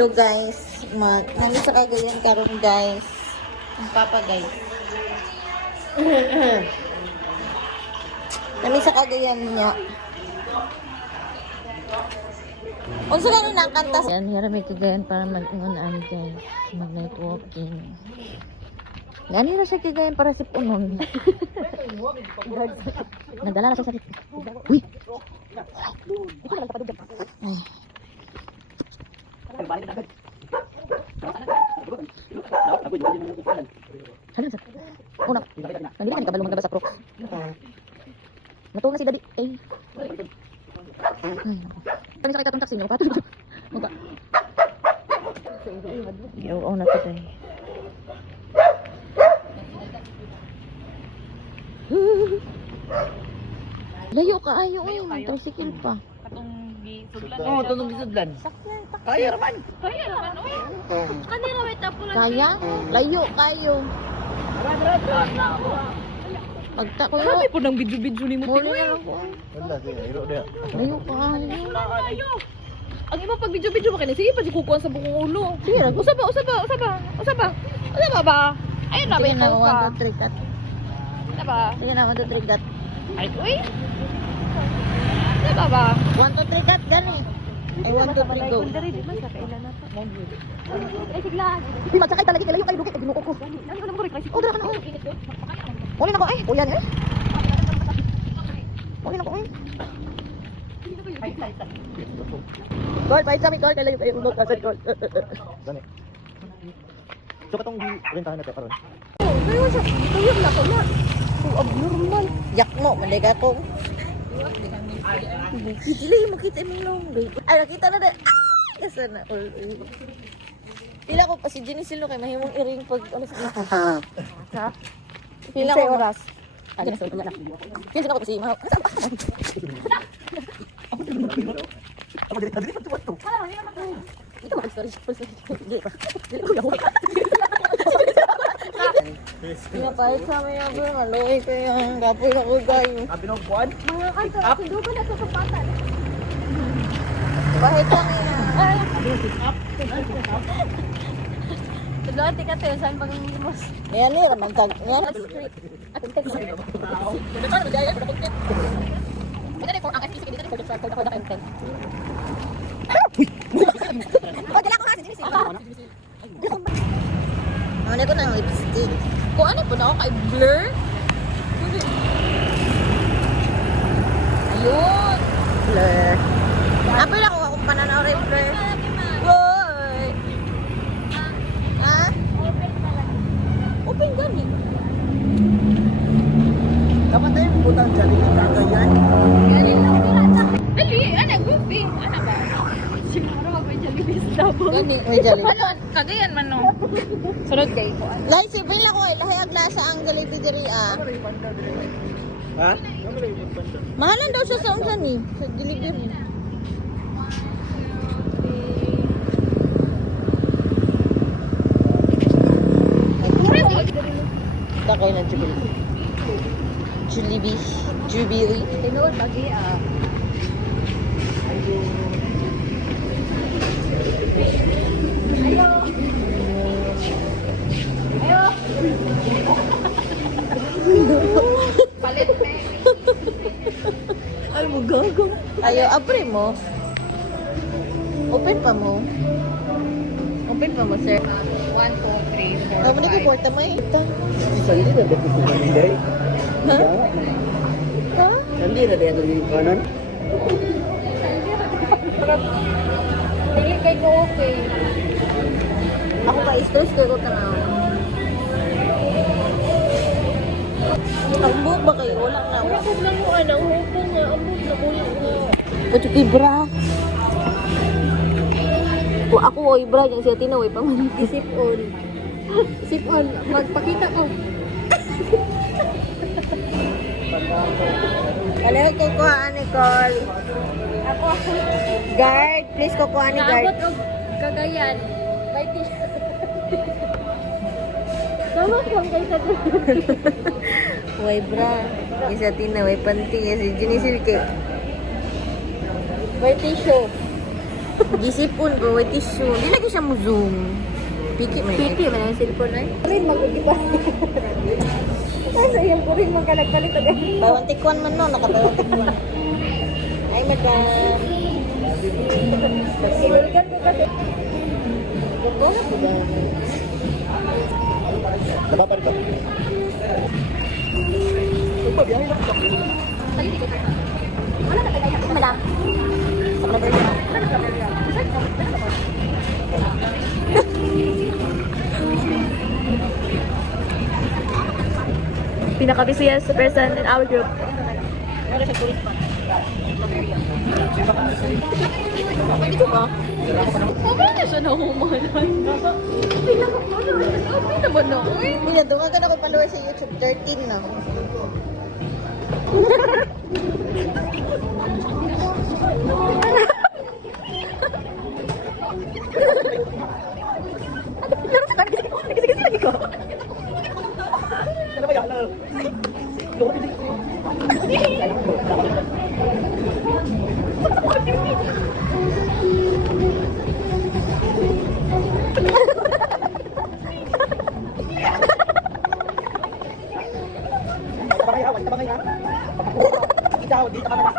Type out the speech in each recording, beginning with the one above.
Hello guys, nandito sa Cagayan karon guys. Ang papa guys. Nami sa Cagayan niya. Unsa gani nang kanta? Yan, hira may Cagayan para mag-unan guys. Mag-networking. Gani ra siya Cagayan para sa punon. Nagdala na siya sa. Uy. Halim sa. Una. Nandito kan kabalo magdaba sa pro. Natuwa na si Daddy. Eh. Kani sakit atong taxi niyo pato. Muga. Yo, na to tay. Layo ka ayo ay, tricycle pa. Katong gisudlan. Oo, tunong gisudlan. Sakyan ta. Kaya raman. Kaya naman, oy. Kanina may tapulan. Kaya? Layo kayo. Pagta ko Kami po ng video-video ni Muti. Muli na ako. Wala, sige, iro dia. Layo ka ayo. Ayo. Ang iba pag video-video makina, sige pa si kukuha sa bukong ulo. Sige, Usa ba ba? Ayun na, may Sige na, ka. 1, 2, 3 cut. Ano ba? Sige na, 1, 2, 3 cut. Ay, uy. Ano ba? 1, 2, 3 cut, gani. Ay, 1, 2, 3, go. Ay, sigla. Di, magsakay talaga, layo kayo, dukit, ginuko ko. Oh, dala ka na, oh. Muli na ko, eh. Kuya niya, eh. Muli na ko, eh. Call, pahit sa amin, call. Kailan yung ulog, kasad, call. Gani. So katong di rentahan natin karon. Kayo siya. Kayo na ko na. So abnormal. Yak mo, malay ka ko. Dili, makita mo lang. Ay, nakita na na. Ah! Nasa na, all. Pila ko pa si Jenny Silo kay mahimong iring pag ano sa ha? Pila ko oras. Ano sa pila. Kinsa ko pa si Mahaw. Ako dili pa tuwa. Ito ba story first. Dili pa. Dili ko daw. Pinapahit sa mga bro, maloy ko yung gapoy na ko gayo. Abinog buwan. Mga kanto, hindi ko na susupatan. Pahit sa mga. Tudloan ti ka tayo saan bang limos. Yan ni raman tag. Yan. Atong text. Ano ba daya ko content. Ito ni for ang FPC dito for the content. Oh, dala ko ha si Jenny Silo. Ano ko ng lipstick. Kung ano po na ako kay Blur. Ayun. Blur. Apil ako akong pananaw rin blur. Boy. Ha? Open gani. Dapat tayo putang dali ng Cagayan. Gani lang pila. Dali, ana goofy. Ana ba? Siguro mag-Jollibee double. Gani, may jali. Ano? Kagayan man no. Sunod kay ko. Lai, sibil ako eh. Lahi aglasa ang Jollibee diri ah. Ha? Mahalan daw siya sa unsan ni. Sa delivery. Takoy na Jubilee. Jubilee. Tinuod lagi ah. Palit me. Ay mo gago. Ayo, apre mo. Open pa mo. Open pa mo, sir. 1, 2, 3, 4. Kamu ni ko kwarta may ita. Isa hindi na dito sa Monday. Ha? Ha? Hindi na dito yung kanan. Dili kay ko okay. Ako ka stress ko tanaw. Ang buhok ba kayo? Wala na. Wala ko lang mo ana, hukong nga amot na kuya nga. Pachuki bra. Kung ako oy bra, yung siya tinaway pa man. Isip on. Isip on, magpakita ko. Kailangan ko kuha ni Call. Ako Guard, please ko kuha ni guard. naabot og Cagayan. May t-shirt. Sama ko kay sa Way bra. Isa tinaway panty. Si Jenny Silke. May tissue. Gisipon ko, wait tissue. Di lagi siya mo zoom. Piki man. Piti man ang cellphone ay. Rin mag-iba. Kasi yung kuring mo kalag-kalit agad. Bawang tikwan man no, nakabawang tikwan. Ay, madam. Sinulgan ko kasi. Nabapalit ba? Madam. Pinaka-busiest person in our group. Ito ba? Bakit na siya nahumalan? Pinaka-ano naman na, uy. Pinadungan ka na ko follower sa YouTube. 13 na. Sige lagi ko. Ano ba yan? Tabangay ha, tabangay ha. Ikaw, di ka na.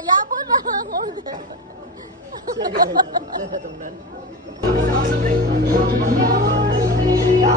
Kaya po na ang order. Siya,